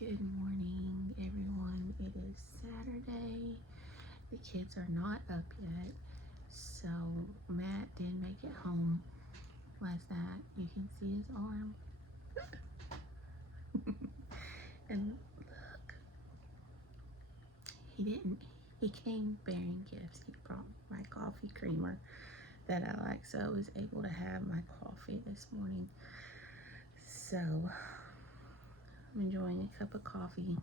Good morning, everyone. It is Saturday. The kids are not up yet, so Matt did make it home last night. You can see his arm. And look, he came bearing gifts. He brought my coffee creamer that I like, so I was able to have my coffee this morning. So I'm enjoying a cup of coffee,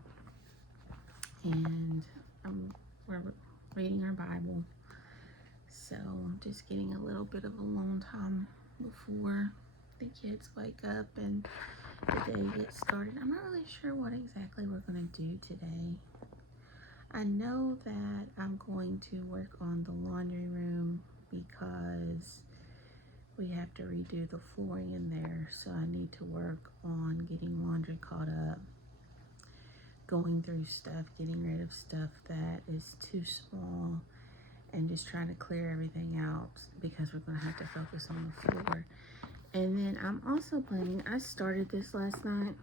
and we're reading our Bible. So I'm just getting a little bit of alone time before the kids wake up and the day gets started. I'm not really sure what exactly we're going to do today. I know that I'm going to work on the laundry room because we have to redo the flooring in there, so I need to work on getting laundry caught up, going through stuff, getting rid of stuff that is too small, and just trying to clear everything out because we're going to have to focus on the floor. And then I'm also planning, I started this last night.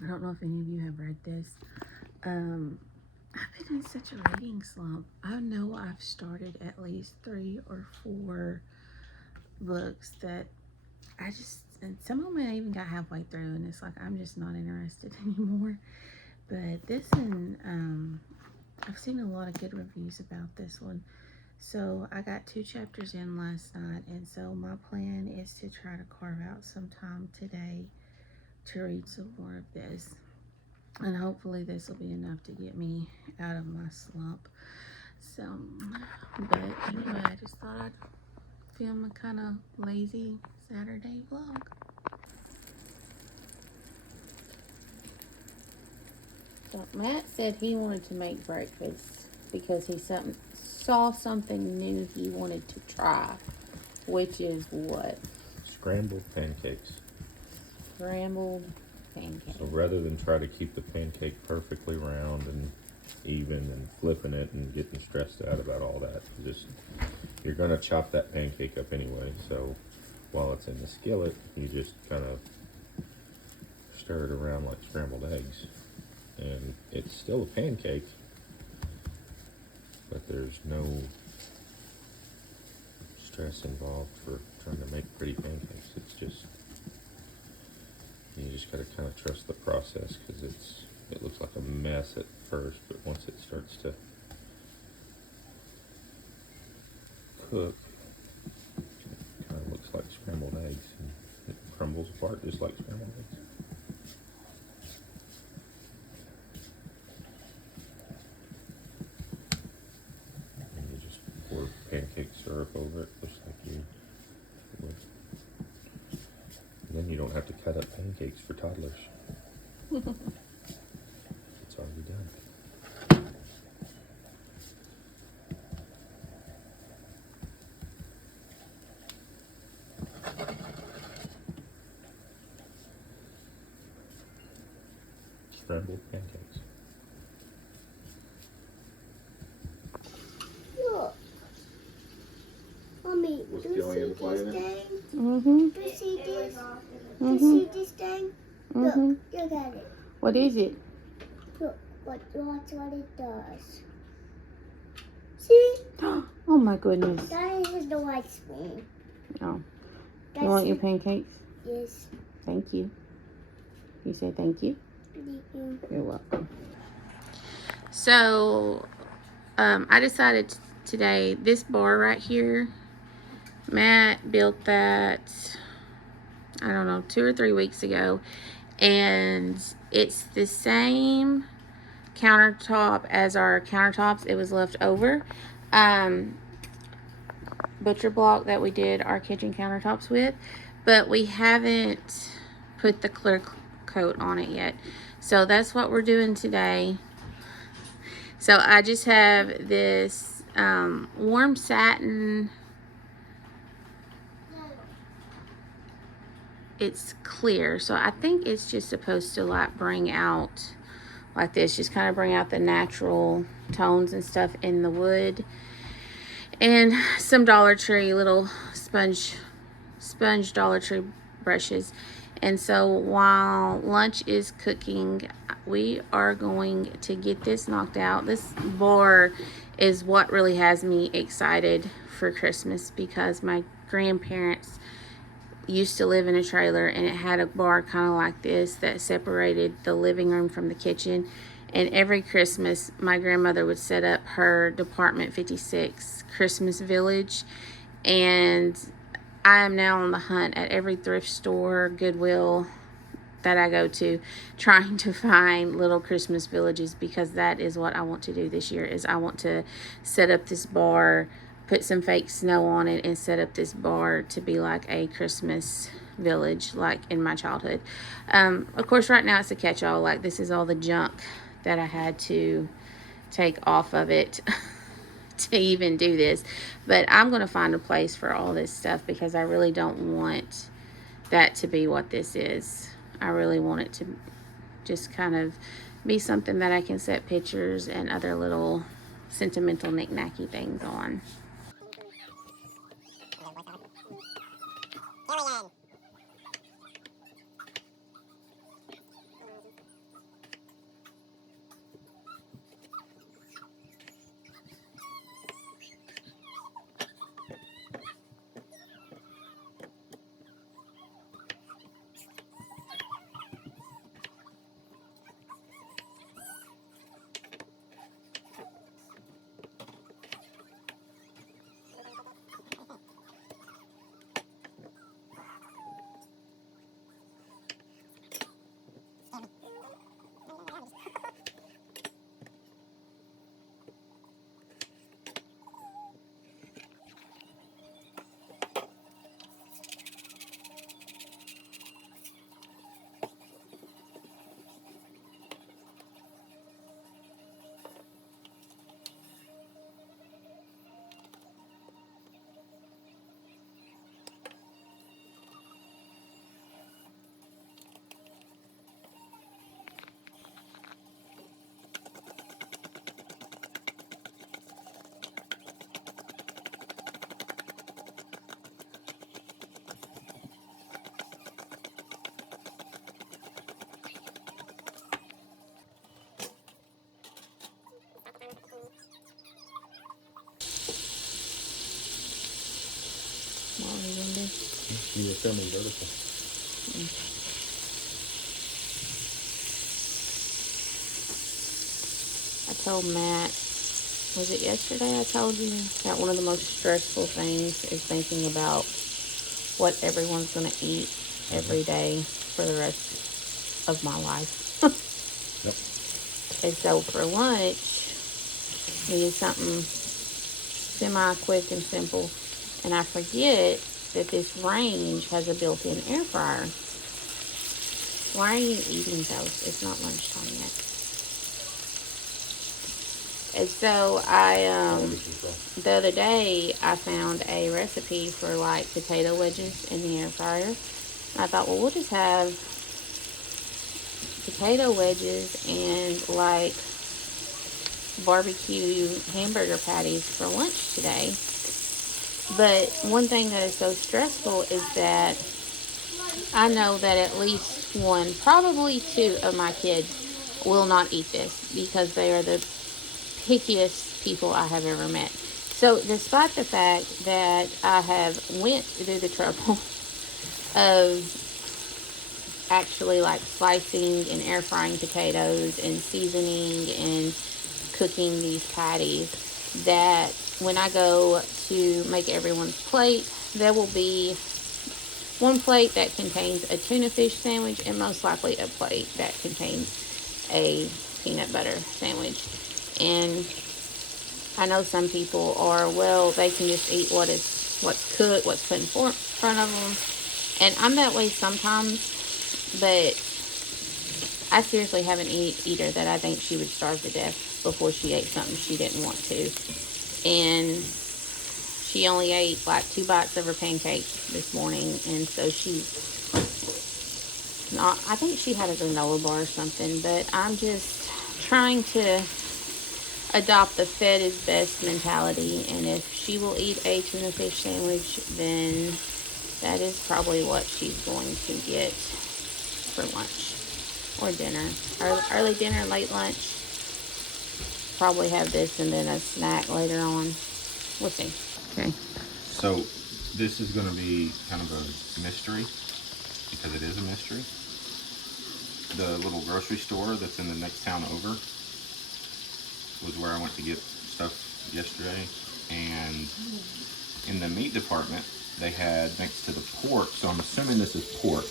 I don't know if any of you have read this. I've been in such a reading slump. I know I've started at least 3 or 4 books that and some of them I even got halfway through, and it's like I'm just not interested anymore. But this one, I've seen a lot of good reviews about this one. So I got 2 chapters in last night, and so my plan is to try to carve out some time today to read some more of this. And hopefully this will be enough to get me out of my slump. So, but anyway, I just thought I'd film a kind of lazy Saturday vlog. So Matt said he wanted to make breakfast because he saw something new he wanted to try, which is what? Scrambled pancakes. Scrambled pancakes. So rather than try to keep the pancake perfectly round and even and flipping it and getting stressed out about all that, you're going to chop that pancake up anyway. So while it's in the skillet, you just kind of stir it around like scrambled eggs. And it's still a pancake, but there's no stress involved for trying to make pretty pancakes. It's just, you just got to kind of trust the process, because it looks like a mess at first, but once it starts to cook, it kind of looks like scrambled eggs, and it crumbles apart just like scrambled eggs. Pancake syrup over it, just like you would. And then you don't have to cut up pancakes for toddlers. It's already done. Scrambled pancakes. Mommy, do you see this thing? Mm-hmm. Do you see this? Do you see this thing? Look at it. What is it? Look, watch what it does. See? Oh my goodness. That is the white spoon. Oh. You want your pancakes? Yes. Thank you. You say thank you? Thank you. You're welcome. So, I decided today, this bar right here, Matt built that, I don't know, 2 or 3 weeks ago, and it's the same countertop as our countertops. It was left over butcher block that we did our kitchen countertops with, but we haven't put the clear coat on it yet. So that's what we're doing today. So I just have this warm satin. It's clear, so I think it's just supposed to like bring out like this, just kind of bring out the natural tones and stuff in the wood. And some Dollar Tree little sponge Dollar Tree brushes. And so while lunch is cooking, we are going to get this knocked out. This bar is what really has me excited for Christmas, because my grandparents used to live in a trailer, and it had a bar kind of like this that separated the living room from the kitchen. And every Christmas, my grandmother would set up her Department 56 Christmas Village. And I am now on the hunt at every thrift store, Goodwill that I go to, trying to find little Christmas villages, because that is what I want to do this year. Is I want to set up this bar, put some fake snow on it, and set up this bar to be like a Christmas village like in my childhood. Of course, right now it's a catch-all. Like, this is all the junk that I had to take off of it to even do this. But I'm going to find a place for all this stuff, because I really don't want that to be what this is. I really want it to just kind of be something that I can set pictures and other little sentimental knick-knacky things on. What are we going to do? You were filming vertical. I told Matt, was it yesterday I told you that one of the most stressful things is thinking about what everyone's going to eat every day for the rest of my life. Yep. And so for lunch, we did something semi-quick and simple. And I forget that this range has a built-in air fryer. Why are you eating toast? It's not lunchtime yet. And so the other day, I found a recipe for like potato wedges in the air fryer. And I thought, well, we'll just have potato wedges and like barbecue hamburger patties for lunch today. But one thing that is so stressful is that I know that at least one, probably two of my kids will not eat this, because they are the pickiest people I have ever met. So despite the fact that I have went through the trouble of actually like slicing and air frying potatoes and seasoning and cooking these patties, that when I go to make everyone's plate, there will be one plate that contains a tuna fish sandwich, and most likely a plate that contains a peanut butter sandwich. And I know some people are, well, they can just eat what's cooked, what's put in front of them. And I'm that way sometimes, but I seriously have an eater that I think she would starve to death before she ate something she didn't want to. And she only ate like 2 bites of her pancake this morning, and so she's not, I think she had a granola bar or something. But I'm just trying to adopt the fed is best mentality, and if she will eat a tuna fish sandwich, then that is probably what she's going to get. for lunch or dinner. Early dinner, late lunch. Probably have this and then a snack later on. We'll see. Okay. So this is going to be kind of a mystery, because it is a mystery. The little grocery store that's in the next town over was where I went to get stuff yesterday, and in the meat department they had, next to the pork, so I'm assuming this is pork,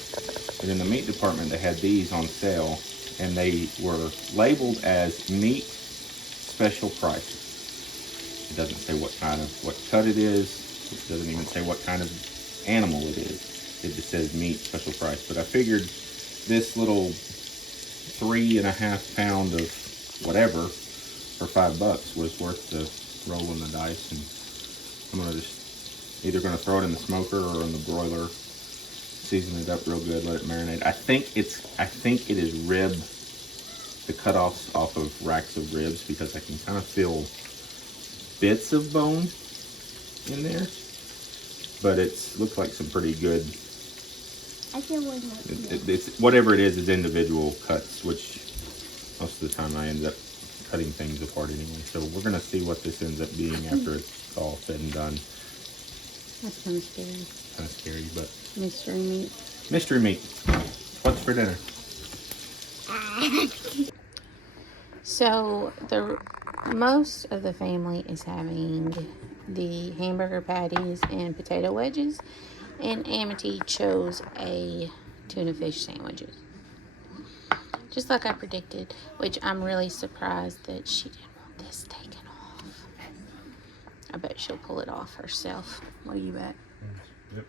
but in the meat department they had these on sale, and they were labeled as meat special price. It doesn't say what cut it is. It doesn't even say what kind of animal it is. It just says meat special price. But I figured this little 3.5 pound of whatever for $5 was worth the rolling the dice, and I'm gonna just either throw it in the smoker or in the broiler, season it up real good, let it marinate. I think it is rib, the cutoffs off of racks of ribs, because I can kind of feel bits of bone in there, but looks like some pretty good. I can win It's whatever it is individual cuts, which most of the time I end up cutting things apart anyway. So we're gonna see what this ends up being after it's all said and done. That's kind of scary. Kind of scary, but Mystery meat. mystery meat. What's for dinner? So most of the family is having the hamburger patties and potato wedges, and Amity chose a tuna fish sandwiches, just like I predicted, which I'm really surprised that she didn't want this taken off. I bet she'll pull it off herself. What do you bet? Yep.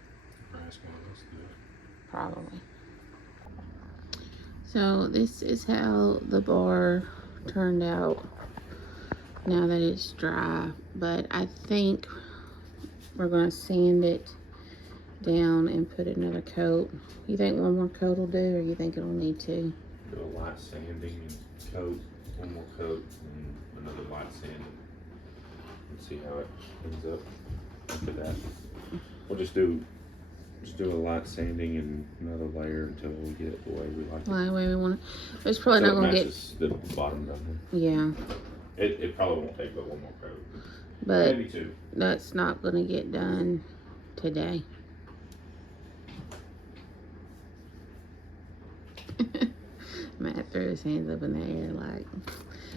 Probably. So this is how the bar turned out now that it's dry, but I think we're going to sand it down and put another coat. You think one more coat will do, or you think it'll need to? Do a light sanding and coat, one more coat, and another light sanding, and see how it ends up after that. We'll just do a light sanding and another layer until we get it the way we like it. Well, the way we want it. It's probably not going to get the bottom down yeah, here. It probably won't take but one more coat. but Maybe two. that's not going to get done today. Matt threw his hands up in the air like,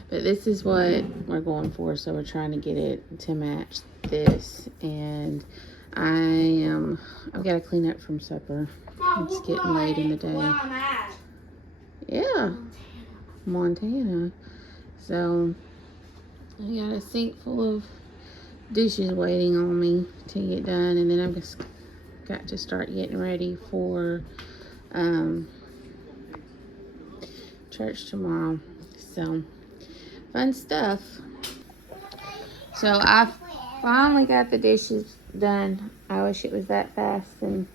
but this is what we're going for, so we're trying to get it to match this. And I've got to clean up from supper. It's getting late in the day. Yeah, Montana. So I got a sink full of dishes waiting on me to get done, and then I've just got to start getting ready for church tomorrow. So fun stuff. So I finally got the dishes done. I wish it was that fast in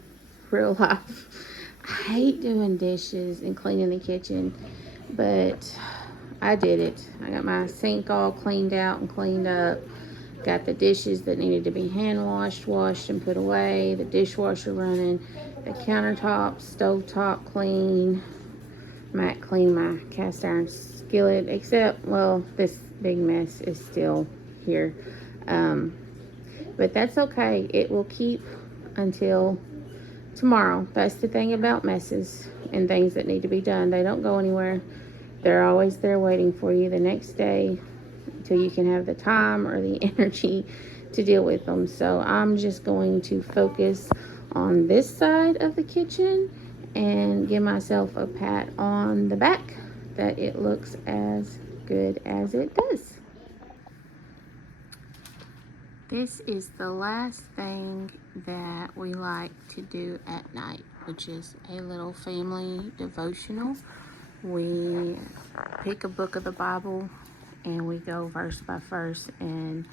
real life. I hate doing dishes and cleaning the kitchen, but I did it. I got my sink all cleaned out and cleaned up. Got the dishes that needed to be hand washed and put away. The dishwasher running. The countertop, stovetop clean. Matt cleaned my cast iron skillet, except, well, this big mess is still here. But that's okay. It will keep until tomorrow. That's the thing about messes and things that need to be done. They don't go anywhere. They're always there waiting for you the next day until you can have the time or the energy to deal with them. So I'm just going to focus on this side of the kitchen and give myself a pat on the back that it looks as good as it does. This is the last thing that we like to do at night, which is a little family devotional. We pick a book of the Bible and we go verse by verse and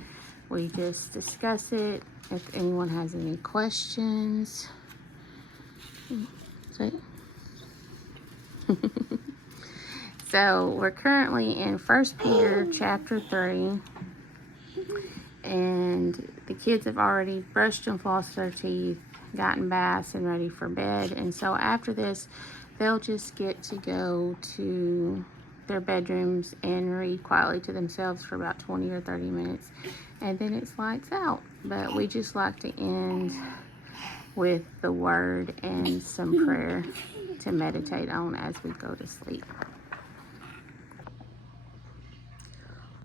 we just discuss it. If anyone has any questions, so we're currently in 1 Peter chapter 3, and the kids have already brushed and flossed their teeth, gotten baths and ready for bed. And so after this, they'll just get to go to their bedrooms and read quietly to themselves for about 20 or 30 minutes, and then it's lights out. But we just like to end with the word and some prayer to meditate on as we go to sleep.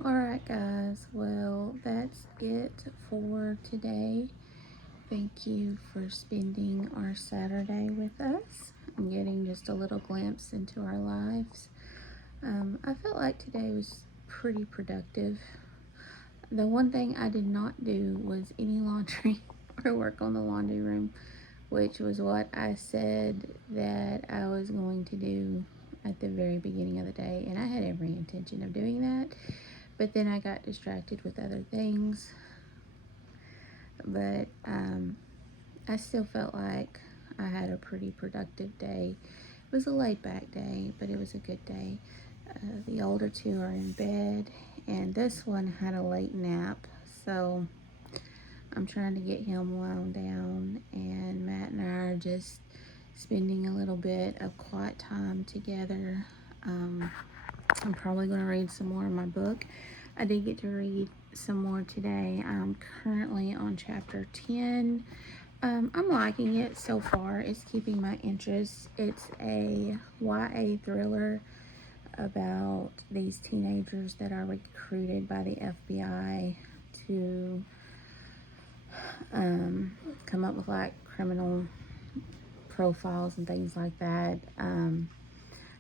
Alright guys, well that's it for today. Thank you for spending our Saturday with us and getting just a little glimpse into our lives. I felt like today was pretty productive. The one thing I did not do was any laundry or work on the laundry room, which was what I said that I was going to do at the very beginning of the day, and I had every intention of doing that, but then I got distracted with other things. But I still felt like I had a pretty productive day. It was a laid back day, but it was a good day. The older two are in bed, and this one had a late nap, so I'm trying to get him wound down, and Matt and I are just spending a little bit of quiet time together. I'm probably going to read some more of my book. I did get to read some more today. I'm currently on chapter 10. I'm liking it so far. It's keeping my interest. It's a YA thriller about these teenagers that are recruited by the FBI to come up with like criminal profiles and things like that.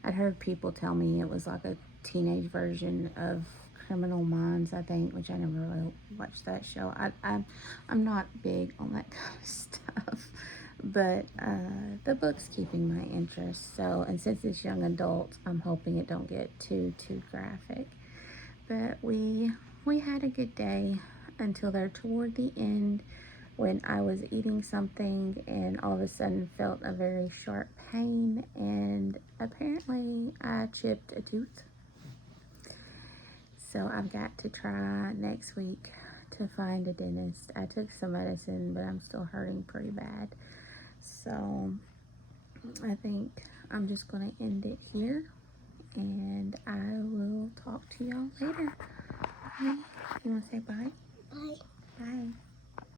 I'd heard people tell me it was like a teenage version of Criminal Minds, I think, which I never really watched that show. I'm not big on that kind of stuff, but the book's keeping my interest. So, and since it's young adult, I'm hoping it don't get too graphic. But we had a good day until there toward the end, when I was eating something and all of a sudden felt a very sharp pain, and apparently I chipped a tooth. So I've got to try next week to find a dentist. I took some medicine, but I'm still hurting pretty bad. So I think I'm just going to end it here, and I will talk to y'all later. Bye. You want to say bye? Bye. Bye.